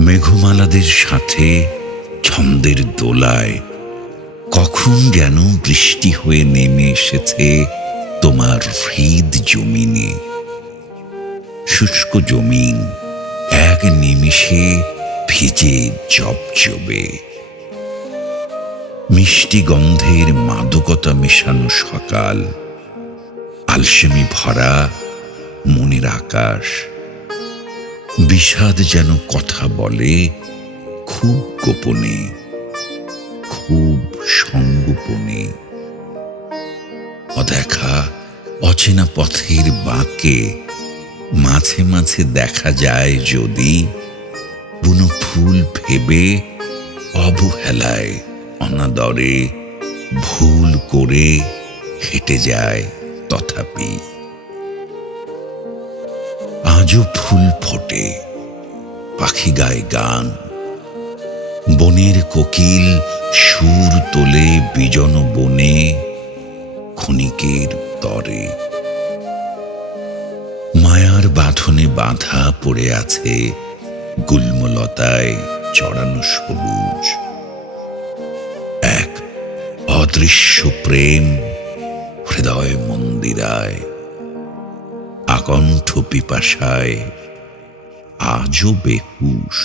মেঘমালাদের সাথে ছন্দের দোলায়। কখন যেন বৃষ্টি হয়ে নেমে এসেছে তোমার হৃদ জমিনে। শুষ্ক জমিন এক নিমিষে ভিজে জবজবে। মিষ্টি গন্ধের মাদকতা মেশানো সকাল, আলসেমি ভরা মনের আকাশ। বিষাদ যেন কথা বলে, খুব গোপনে, খুব সঙ্গোপনে অদেখা অচেনা পথের বাঁকে মাঝে মাঝে দেখা যায় যদি বুনো ফুল ভেবে অবহেলায় অনাদরে ভুল করে হেঁটে যায় তথাপি। আজও ফুল ফোটে। পাখি গায় গান। বনের কোকিল সুর তোলে বিজন বনে ক্ষণিকের তরে। মায়ার বাঁধনে বাঁধা পড়ে আছে গুল্মলতায় চড়ানো সবুজ। এক অদৃশ্য প্রেম হৃদয় মন্দিরায় আকণ্ঠ পিপাসায় আজও বেহুশ।